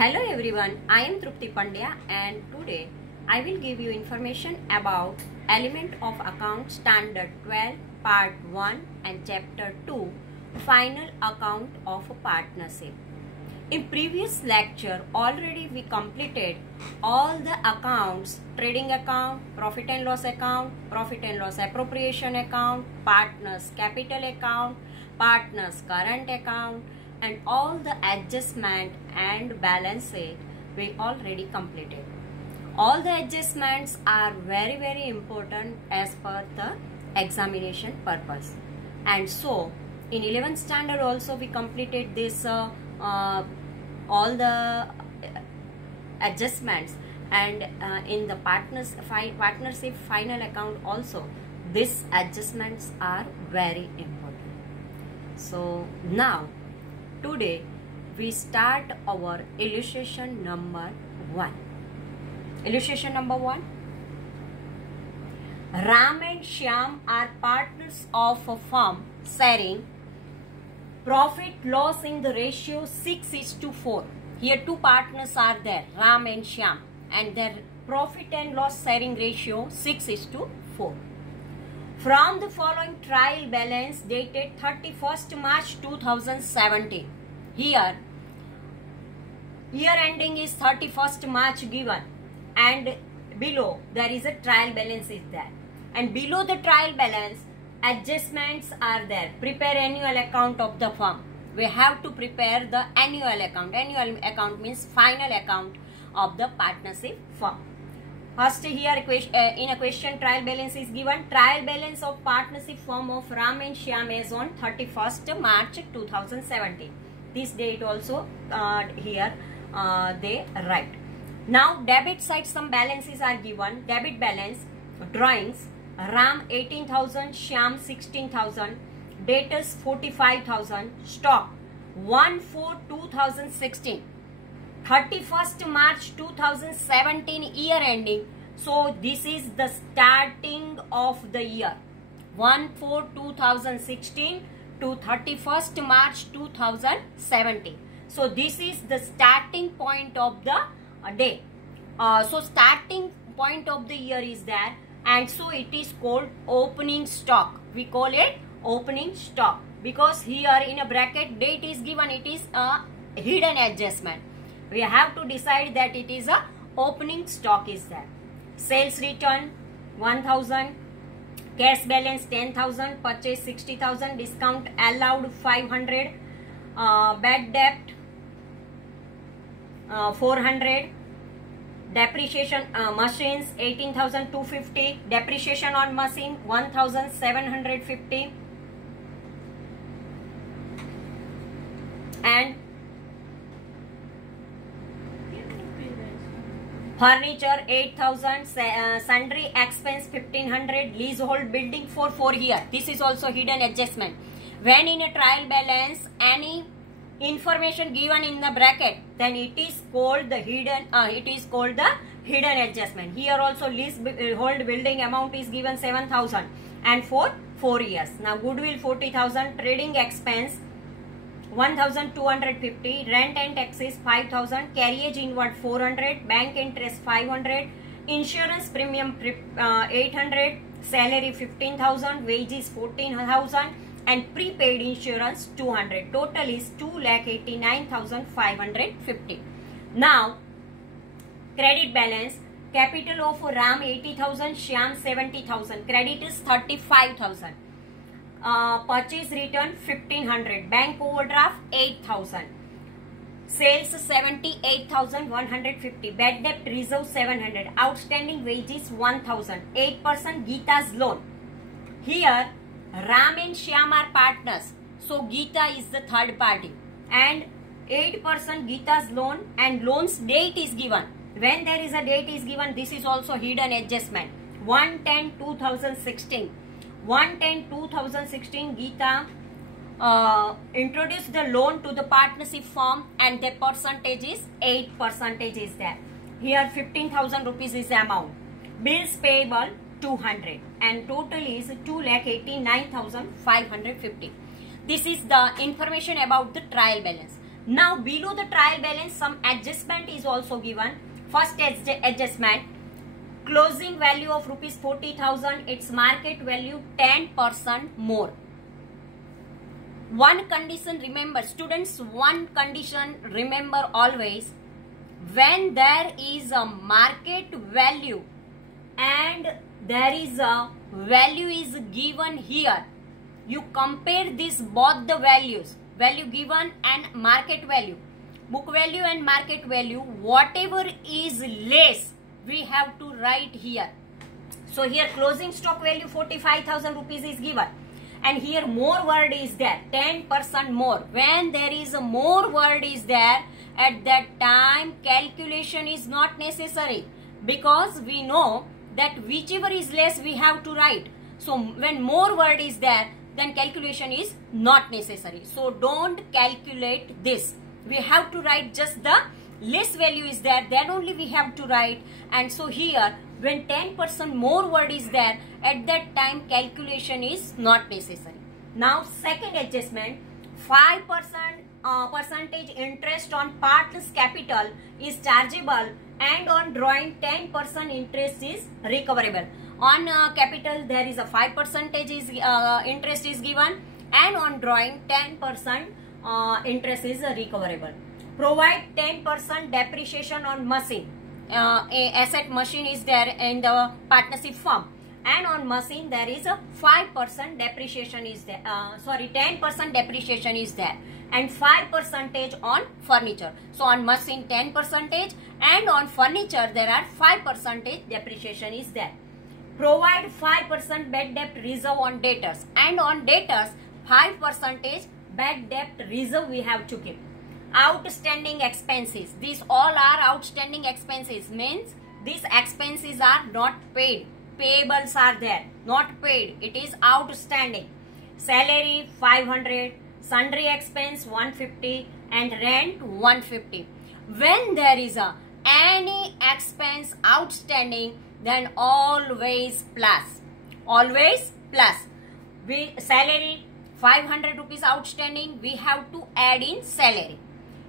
Hello everyone, I am Trupti Pandya and today I will give you information about Element of Account Standard 12 Part 1 and Chapter 2 Final Account of a Partnership. In previous lecture already we completed all the accounts: trading account, profit and loss account, profit and loss appropriation account, partners capital account, partners current account, and all the adjustment and balance sheet we already completed. All the adjustments are very important as per the examination purpose, and so in 11th standard also we completed this all the adjustments, and in the partnership final account also these adjustments are very important. So now today we start our illustration number 1. Illustration number 1. Ram and Shyam are partners of a firm sharing profit loss in the ratio 6:4. Here two partners are there, Ram and Shyam, and their profit and loss sharing ratio 6:4. From the following trial balance dated 31st March 2017. Here year ending is 31st March given, and below there is a trial balance is there, and below the trial balance adjustments are there. Prepare annual account of the firm. We have to prepare the annual account. Annual account means final account of the partnership firm. First here in a question trial balance is given. Trial balance of partnership firm of Ram and Shyam is on 31st March 2017. This date also here they write. Now debit side some balances are given. Debit balance: drawings Ram 18,000, Shyam 16,000, debtors 45,000, stock 1/4/2016, 31st March 2017 year ending. So this is the starting of the year, 1/4/2016 to 31st March 2017. So this is the starting point of the day. So starting point of the year is there, and so it is called opening stock. We call it opening stock because here in a bracket date is given. It is a hidden adjustment. We have to decide that it is a opening stock is there. Sales return 1,000, cash balance 10,000, purchase 60,000, discount allowed 500, bad debt 400, depreciation machines 18,250, depreciation on machine 1,750, and furniture 8,000, sundry expense 1,500, leasehold building for 4 years. This is also hidden adjustment. When in a trial balance any information given in the bracket, then it is called the hidden adjustment. Here also leasehold building amount is given 7,000 and for 4 years. Now goodwill 40,000, trading expense 1,250, rent and taxes 5,000, carriage inward 400, bank interest 500, insurance premium 800, salary 15,000, wages 14,000, and prepaid insurance 200. Total is 2,89,550. Now credit balance: capital of Ram 80,000, Shyam 70,000, credit is 35,000, purchase return 1,500, bank overdraft 8,000, sales 78,150, bad debt reserve 700, outstanding wages 1,000, 8% Geeta's loan. Here Ram and Shyam are partners, so Geeta is the third party, and 8% Geeta's loan, and loan's date is given. When there is a date is given, this is also hidden adjustment. 1/10/2016. 1/10/2016 Geeta introduced the loan to the partnership firm, and the percentage is 8% is there. Here 15,000 rupees is the amount. Bills payable 200, and total is 2,89,550. This is the information about the trial balance. Now below the trial balance some adjustment is also given. First adjustment, closing value of rupees 40,000, its market value 10% more. One condition, remember students, one condition remember always, when there is a market value and there is a value is given here, you compare this both the values, value given and market value, book value and market value, whatever is less we have to write here. So here closing stock value 45,000 rupees is given, and here more word is there, 10% more. When there is a more word is there, at that time calculation is not necessary, because we know that whichever is less we have to write. So when more word is there, then calculation is not necessary. So don't calculate this. We have to write just the less value is there, then only we have to write. And so here when 10% more word is there, at that time calculation is not necessary. Now second adjustment, 5% percentage interest on partner's capital is chargeable, and on drawing 10% interest is recoverable. On capital there is a 5% interest is given, and on drawing 10% interest is recoverable. Provide 10% depreciation on machine. A asset machine is there in the partnership firm, and on machine there is a 5% depreciation is there. 10% depreciation is there, and 5% on furniture. So on machine 10%, and on furniture there are 5% depreciation is there. Provide 5% bad debt reserve on debtors, and on debtors 5% bad debt reserve we have to keep. Outstanding expenses, these all are outstanding expenses, means these expenses are not paid, payables are there, not paid, it is outstanding. Salary 500, sundry expense 150, and rent 150. When there is a any expense outstanding, then always plus, always plus. Salary 500 rupees outstanding, we have to add in salary.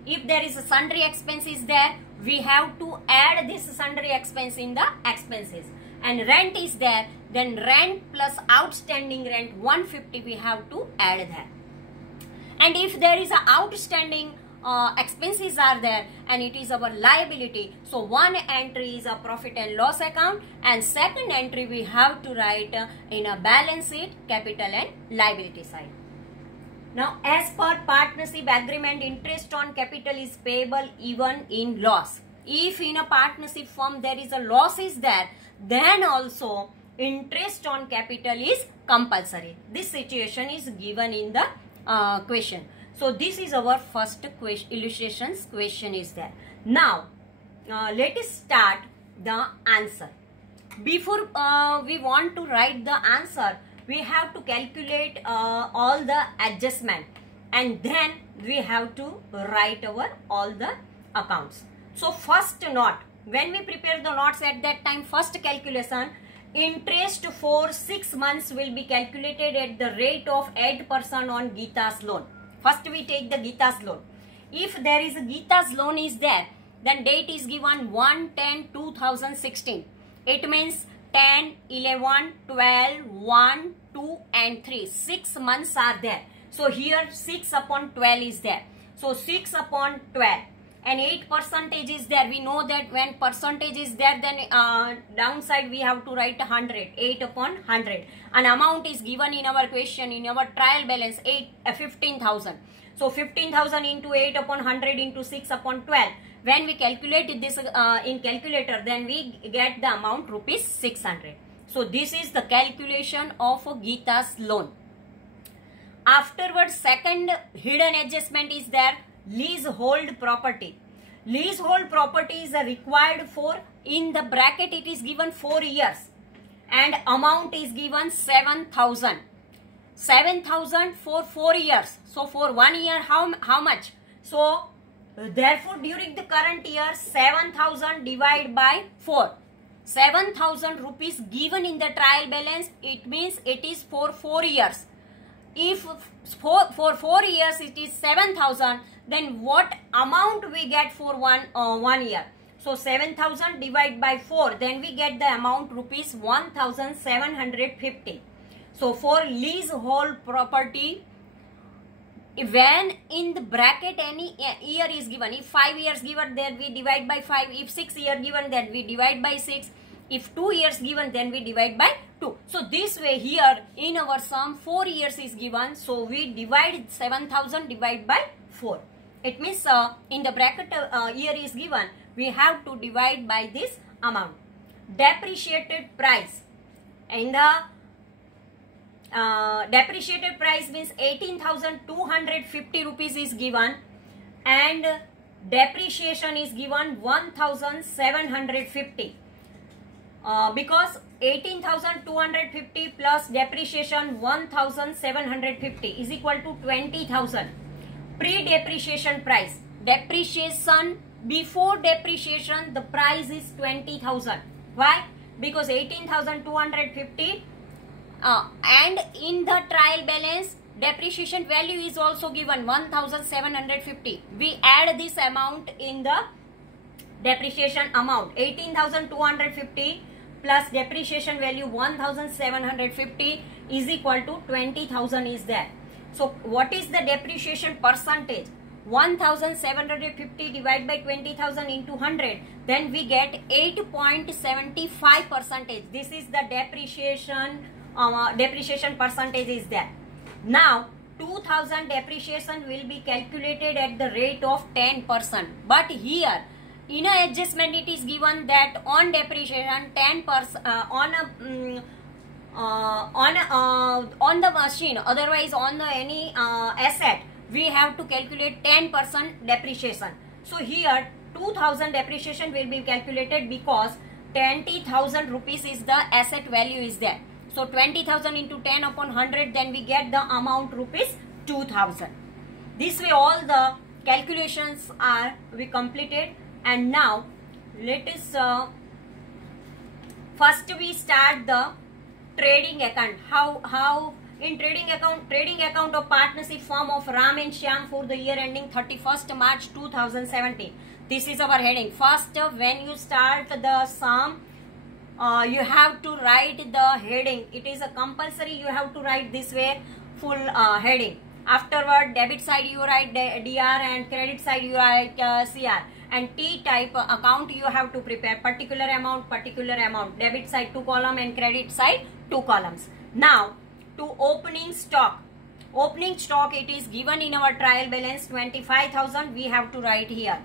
If there is a sundry expense is there, we have to add this sundry expense in the expenses. And rent is there, then rent plus outstanding rent 150 we have to add that. And if there is a outstanding expenses are there and it is our liability, so one entry is a profit and loss account, and second entry we have to write in a balance sheet, capital and liability side. Now as per partnership agreement, interest on capital is payable even in loss. If in a partnership firm there is a loss is there, then also interest on capital is compulsory. This situation is given in the question. So this is our first illustrations question is there. Now let us start the answer. Before we want to write the answer, we have to calculate all the adjustment, and then we have to write our all the accounts. So first note, when we prepare the notes at that time, first calculation, interest for 6 months will be calculated at the rate of 8% on Geeta's loan. First we take the Geeta's loan. If there is a Geeta's loan is there, then date is given 1/10/2016. It means 10, 11, 12, 1, 2 and 3. 6 months are there. So here 6/12 is there. So 6/12 and 8% is there. We know that when percentage is there, then downside we have to write 100. 8/100. An amount is given in our question, in our trial balance 15,000. So 15,000 into 8/100 into 6/12. When we calculate this in calculator, then we get the amount rupees 600. So this is the calculation of Geeta's loan. Afterwards, second hidden adjustment is there, leasehold property. Leasehold property is required for, in the bracket it is given 4 years, and amount is given 7,000. 7,000 for 4 years. So for 1 year how much? So therefore during the current year 7,000 divided by 4. 7,000 rupees given in the trial balance, it means it is for 4 years. if for 4 years it is 7,000, then what amount we get for 1 year? So 7,000 divided by 4, then we get the amount rupees 1,750. So for leasehold property, when in the bracket any year is given, if 5 years given, then we divide by 5. If 6 years given, then we divide by 6. If 2 years given, then we divide by 2. So this way here in our sum 4 years is given. So we divide 7,000 divided by 4. It means in the bracket year is given, we have to divide by this amount. Depreciated price. In the depreciated price means 18,250 rupees is given, and depreciation is given 1,750. Because 18,250 plus depreciation 1,750 is equal to 20,000. Pre-depreciation price. Depreciation, before depreciation the price is 20,000. Why? Because 18,250 and in the trial balance depreciation value is also given 1,750. We add this amount in the depreciation amount. 18,250 plus depreciation value 1,750 is equal to 20,000 is there. So what is the depreciation percentage? 1,750 divided by 20,000 into 100, then we get 8.75%. This is the depreciation percentage is there. Now 2,000 depreciation will be calculated at the rate of 10%. But here in a adjustment it is given that on depreciation 10% on the machine, otherwise on the any asset, we have to calculate 10% depreciation. So here 2,000 depreciation will be calculated because 20,000 rupees is the asset value is there. So 20,000 into 10 upon 100, then we get the amount rupees 2,000. This way all the calculations are we completed. And now let us first we start the trading account. How in trading account of partnership firm of Ram and Shyam for the year ending 31st March 2017. This is our heading. First, when you start the sum, you have to write the heading. It is a compulsory, you have to write this way full heading. Afterward, debit side you write DR and credit side you write CR. And T type account you have to prepare particular amount, debit side 2 column and credit side 2 columns. Now to opening stock it is given in our trial balance 25,000, we have to write here.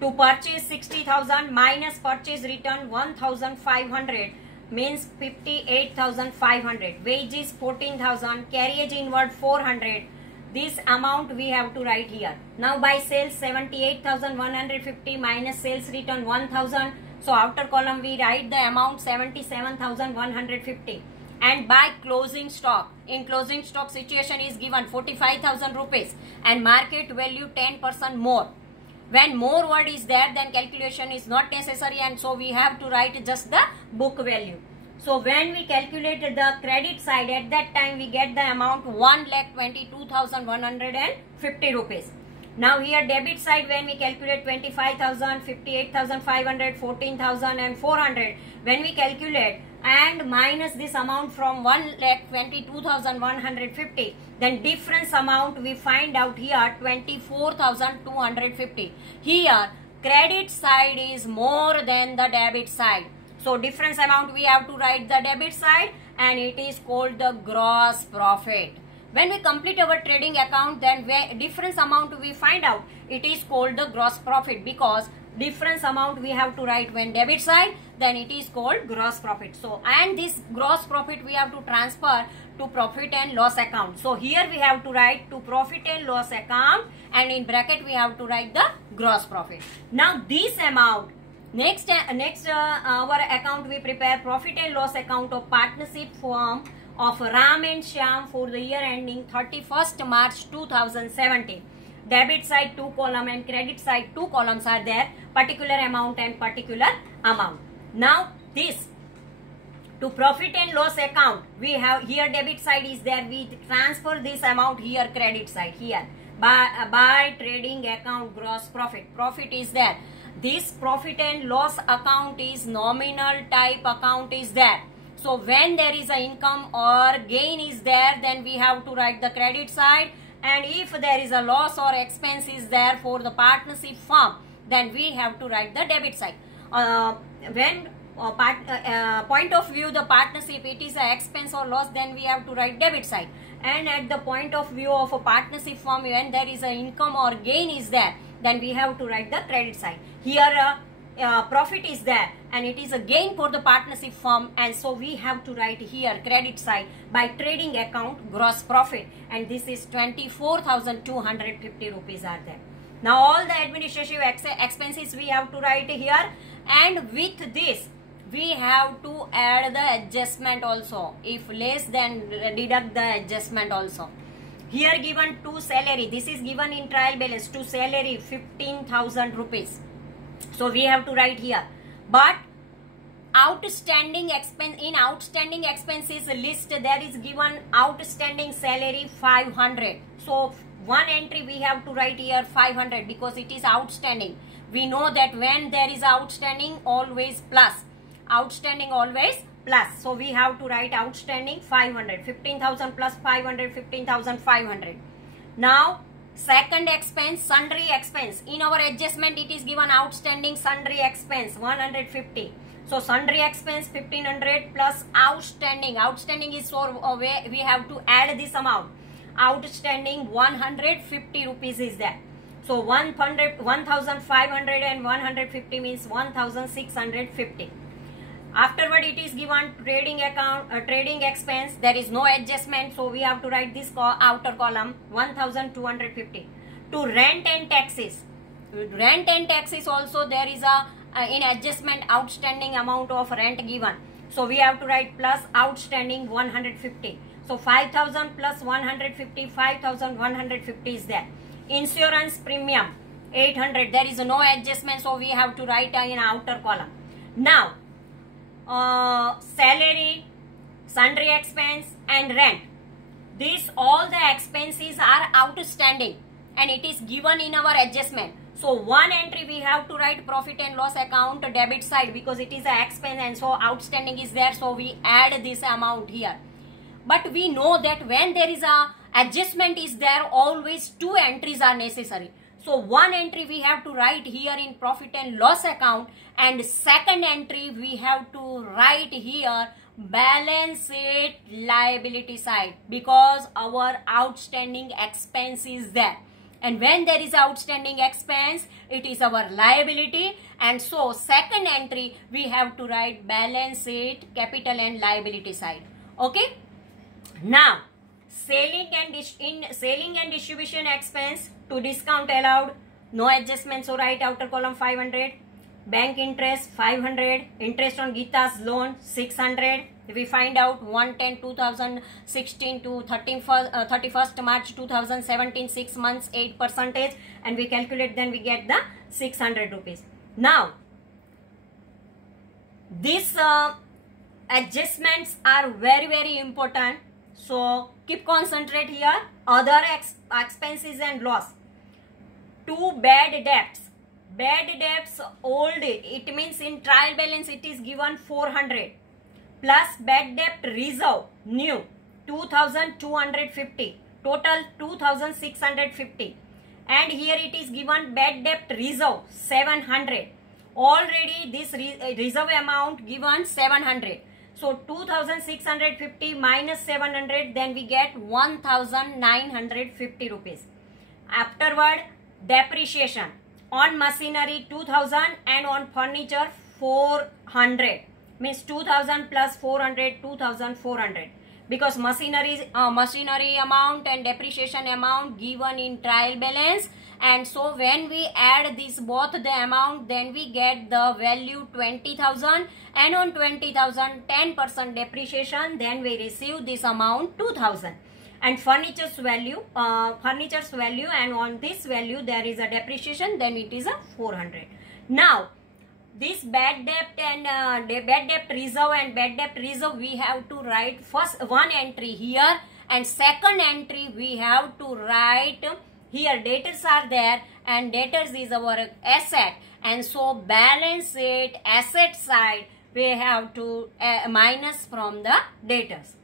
To purchase 60,000 minus purchase return 1,500 means 58,500. Wages 14,000, carriage inward 400. This amount we have to write here. Now by sales 78,150 minus sales return 1,000. So outer column we write the amount 77,150. And by closing stock, in closing stock situation is given 45,000 rupees and market value 10% more. When more word is there, then calculation is not necessary, and so we have to write just the book value. So when we calculated the credit side, at that time we get the amount 1,22,150 rupees. Now here debit side, when we calculate 25,000, 58,500, 14,000 and 400, when we calculate and minus this amount from 1,22,150, then difference amount we find out here 24,250. Here credit side is more than the debit side. So difference amount we have to write the debit side, and it is called the gross profit. When we complete our trading account, then difference amount we find out, it is called the gross profit, because difference amount we have to write when debit side, then it is called gross profit. So and this gross profit we have to transfer to profit and loss account. So here we have to write to profit and loss account, and in bracket we have to write the gross profit. Now this amount, next our account we prepare profit and loss account of partnership firm of Ram and Shyam for the year ending 31st March 2017. Debit side 2 column and credit side 2 columns are there, particular amount and particular amount. Now this To profit and loss account, we have here debit side is there. We transfer this amount here credit side here. By trading account gross profit. Profit is there. This profit and loss account is nominal type account is there. So when there is a income or gain is there, then we have to write the credit side. And if there is a loss or expense is there for the partnership firm, then we have to write the debit side. Point of view the partnership, it is a expense or loss, then we have to write debit side. And at the point of view of a partnership firm, when there is a income or gain is there, then we have to write the credit side. Here profit is there and it is a gain for the partnership firm, and so we have to write here credit side by trading account gross profit, and this is 24,250 rupees are there. Now all the administrative expenses we have to write here, and with this we have to add the adjustment also. If less, then deduct the adjustment also. Here given to salary, this is given in trial balance, to salary 15,000 rupees. So we have to write here. But outstanding expense, in outstanding expenses list there is given outstanding salary 500. So one entry we have to write here 500 because it is outstanding. We know that when there is outstanding, always plus. Outstanding always plus. So we have to write outstanding 500. 15,000 plus 500, 15,500. Now second expense, sundry expense. In our adjustment it is given outstanding sundry expense 150. So sundry expense 1500 plus outstanding. Outstanding is for we have to add this amount. Outstanding 150 rupees is there. So 1,500 and 150 means 1,650. Afterward it is given trading account, trading expense. There is no adjustment, so we have to write this outer column 1,250. To rent and taxes. Rent and taxes also there is a in adjustment outstanding amount of rent given. So we have to write plus outstanding 150. So 5,000 plus 150, 5,150 is there. Insurance premium 800. There is no adjustment, so we have to write in outer column. Now salary, sundry expense and rent. These all the expenses are outstanding and it is given in our adjustment. So one entry we have to write profit and loss account debit side because it is an expense and so outstanding is there. So we add this amount here. But we know that when there is a adjustment is there, always two entries are necessary. So one entry we have to write here in profit and loss account, and second entry we have to write here balance sheet liability side because our outstanding expense is there. And when there is outstanding expense, it is our liability, and so second entry we have to write balance sheet capital and liability side. Okay. Now selling and distribution expense. To discount allowed, no adjustment, so write outer column 500. Bank interest 500. Interest on Gita's loan 600. We find out 1/10/2016 to 31st March 2017, 6 months 8%, and we calculate, then we get the 600 rupees. Now these adjustments are very important, so keep concentrate here. Other expenses and loss. Two bad debts. Bad debts old, it means in trial balance it is given 400 plus bad debt reserve new 2,250, total 2,650, and here it is given bad debt reserve 700. Already this reserve amount given 700. So 2,650 minus 700, then we get 1,950 rupees. Afterward, depreciation on machinery 2,000 and on furniture 400, means 2,000 plus 400, 2,400, because machinery amount and depreciation amount given in trial balance, and so when we add this both the amount, then we get the value 20,000, and on 20,000 10% depreciation, then we receive this amount 2,000. And furniture's value, and on this value there is a depreciation, then it is a 400. Now this bad debt and bad debt reserve and bad debt reserve, we have to write first one entry here, and second entry we have to write here. Debtors are there, and debtors is our asset, and so balance sheet asset side we have to minus from the debtors.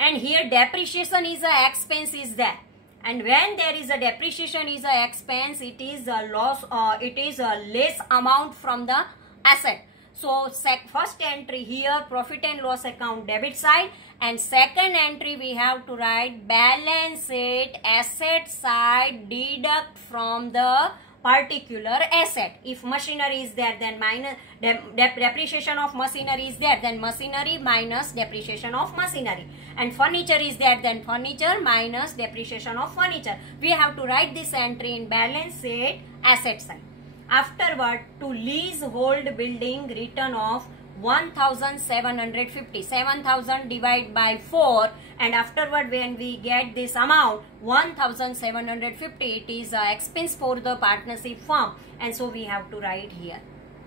And here depreciation is a expense is there, and when there is a depreciation is a expense, it is a loss, it is a less amount from the asset. So first entry here, profit and loss account debit side, and second entry we have to write balance sheet asset side deduct from the particular asset. If machinery is there, then minus depreciation of machinery is there, then machinery minus depreciation of machinery. And furniture is there, then furniture minus depreciation of furniture. We have to write this entry in balance sheet asset side. Afterward, to leasehold building return of 1750, 7000 divided by 4, and afterward when we get this amount 1750, it is a expense for the partnership firm, and so we have to write here.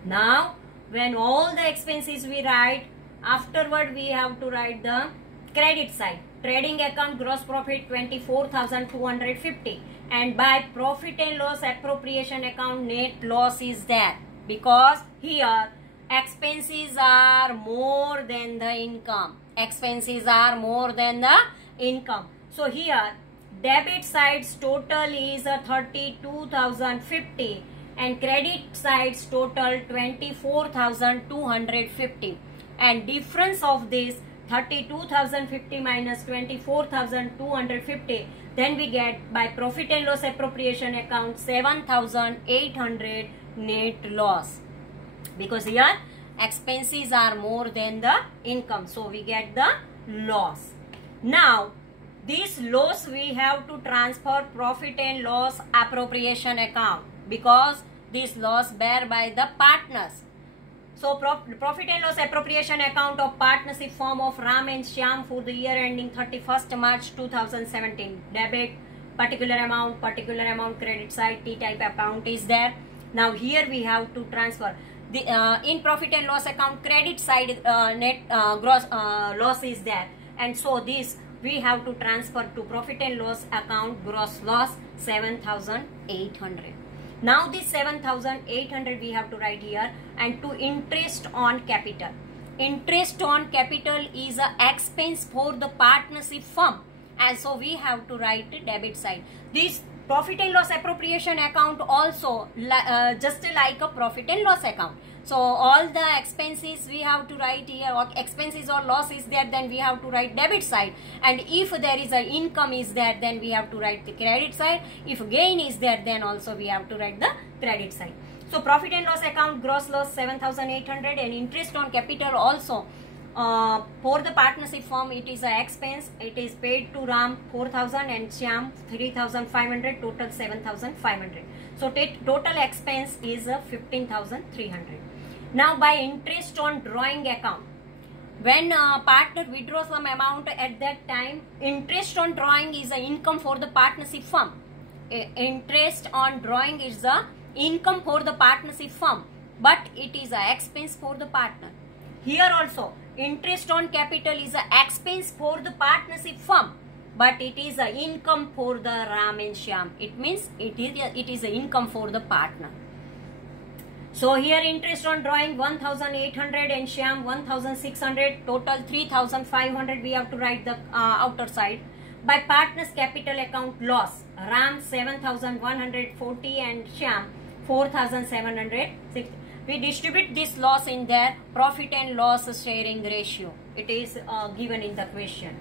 Now when all the expenses we write, afterward we have to write the credit side. Trading account gross profit 24,250, and by profit and loss appropriation account net loss is there, because here expenses are more than the income. Expenses are more than the income. So here debit side's total is 32,050 and credit side's total 24,250, and difference of this 32,050 minus 24,250, then we get by profit and loss appropriation account 7,800 net loss, because here expenses are more than the income, so we get the loss. Now this loss we have to transfer profit and loss appropriation account, because this loss bear by the partners. So profit and loss appropriation account of partnership firm of Ram and Shyam for the year ending 31st March 2017. Debit particular amount credit side T type account is there. Now here we have to transfer the in profit and loss account credit side net gross loss is there, and so this we have to transfer to profit and loss account gross loss 7,800. Now this 7,800 we have to write here, and to interest on capital. Interest on capital is a expense for the partnership firm, and so we have to write the debit side. This profit and loss appropriation account also just like a profit and loss account. So all the expenses we have to write here, or expenses or loss is there, then we have to write debit side, and if there is a income is there, then we have to write the credit side. If gain is there, then also we have to write the credit side. So profit and loss account gross loss 7,800, and interest on capital also for the partnership firm it is a expense. It is paid to Ram 4,000 and Shyam 3,500, total 7,500. So total expense is 15,300. Now by interest on drawing account, when partner withdraws some amount at that time, interest on drawing is the income for the partnership firm. Interest on drawing is the income for the partnership firm, but it is an expense for the partner. Here also interest on capital is an expense for the partnership firm, but it is an income for the Ram and Shyam. It means it is an income for the partner. So here interest on drawing 1,800 and Shyam 1,600, total 3,500 we have to write the outer side. By partners capital account loss, Ram 7,140 and Shyam 4,760. We distribute this loss in their profit and loss sharing ratio. It is given in the question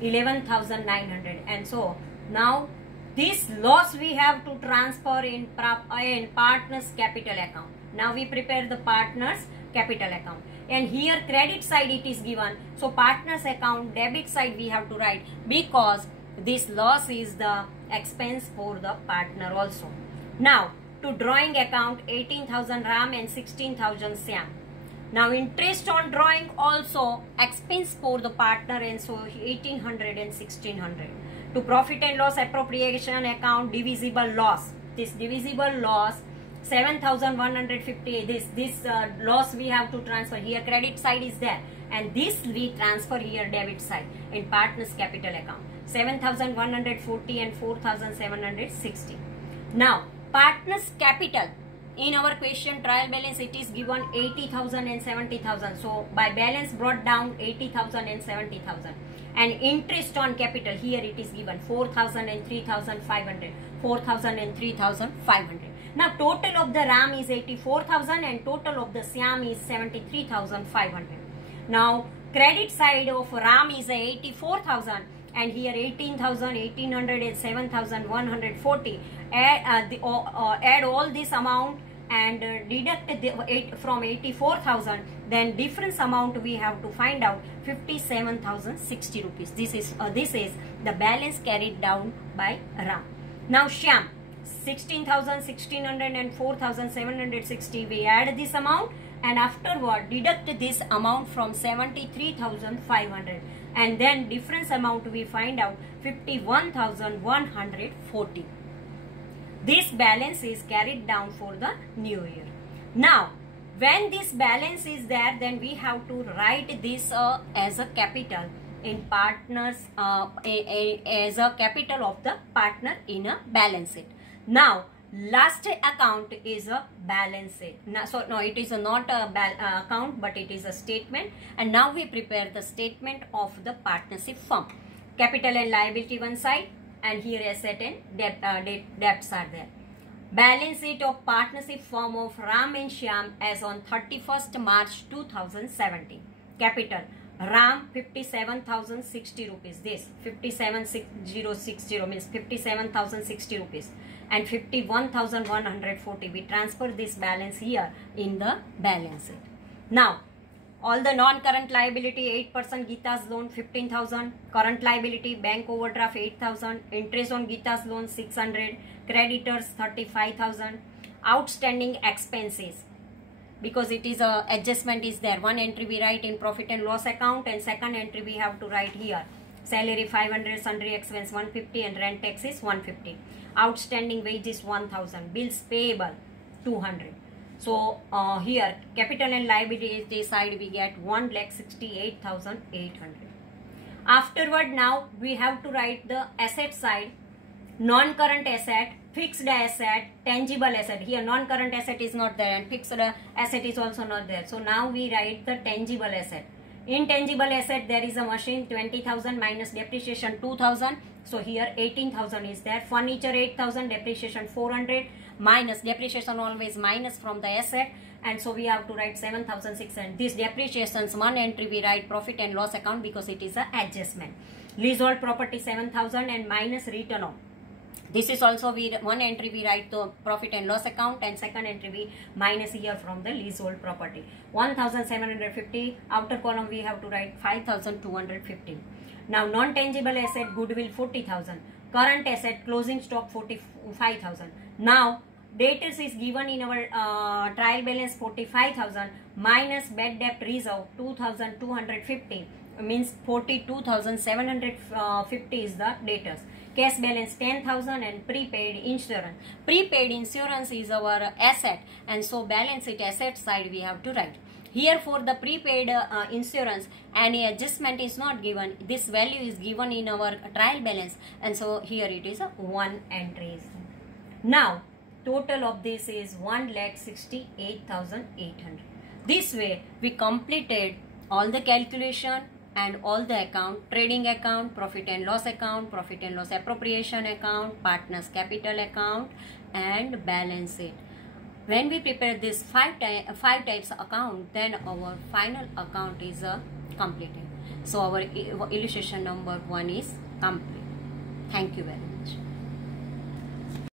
11,900, and so now this loss we have to transfer in partners capital account. Now we prepare the partners capital account, and here credit side it is given, so partners account debit side we have to write, because this loss is the expense for the partner also. Now to drawing account 18,000 Ram and 16,000 Shyam. Now interest on drawing also expense for the partner, and so 1,800 and 1,600. To profit and loss appropriation account divisible loss, this divisible loss 7,150. This loss we have to transfer here. Credit side is there, and this we transfer here debit side in partners capital account. 7,140 and 4,760. Now partners capital. In our question trial balance it is given 80,000 and 70,000. So by balance brought down 80,000 and 70,000. And interest on capital here it is given 4,000 and 3,500. 4,000 and 3,500. Now total of the RAM is 84,000 and total of the SIAM is 73,500. Now credit side of RAM is 84,000 and here 18,000, 1,800 and 7,140. Add all this amount and deduct from 84,000, then difference amount we have to find out 57,060 rupees. This is the balance carried down by RAM. Now SIAM 16,000, 1,600 and 4,760. We add this amount and afterward deduct this amount from 73,500 and then difference amount we find out 51,140. This balance is carried down for the new year. Now when this balance is there, then we have to write this as a capital in partners as a capital of the partner in a balance sheet. Now last account is a balance sheet. No, it is not a account, but it is a statement. And now we prepare the statement of the partnership firm. Capital and liability one side, and here asset and debts are there. Balance sheet of partnership firm of RAM and SIAM as on 31st March 2017. Capital RAM 57,060 rupees. This 57,6060 means 57,060 rupees. And 51,140. We transfer this balance here in the balance sheet. Now all the non-current liability 8% Geeta's loan 15,000, current liability bank overdraft 8,000, interest on Geeta's loan 600, creditors 35,000, outstanding expenses. Because it is a adjustment is there. One entry we write in profit and loss account and second entry we have to write here. Salary 500, sundry expense 150 and rent tax is 150. Outstanding wages 1,000, bills payable 200. So here capital and liability side we get 1,68,800. Afterward now we have to write the asset side. Non-current asset, fixed asset, tangible asset. Here non-current asset is not there and fixed asset is also not there. So now we write the tangible asset. Intangible asset there is a machine 20,000 minus depreciation 2,000. So here 18,000 is there. Furniture 8,000, depreciation 400 minus depreciation always minus from the asset. And so we have to write 7,600. This depreciations one entry we write profit and loss account because it is a adjustment. Leasehold property 7,000 and minus return on. This is also one entry we write the profit and loss account and second entry we minus here from the leasehold property. 1,750. Outer column we have to write 5,250. Now non-tangible asset goodwill 40,000. Current asset closing stock 45,000. Now debtors is given in our trial balance 45,000 minus bad debt reserve 2,250 means 42,750 is the debtors. Cash balance 10,000 and prepaid insurance. Prepaid insurance is our asset and so balance sheet asset side we have to write. Here for the prepaid insurance any adjustment is not given. This value is given in our trial balance and so here it is a one entry. Now total of this is 1,68,800. This way we completed all the calculation and all the account, trading account, profit and loss account, profit and loss appropriation account, partners capital account and balance sheet. When we prepare this five types account, then our final account is completed. So our illustration number 1 is complete. Thank you very much.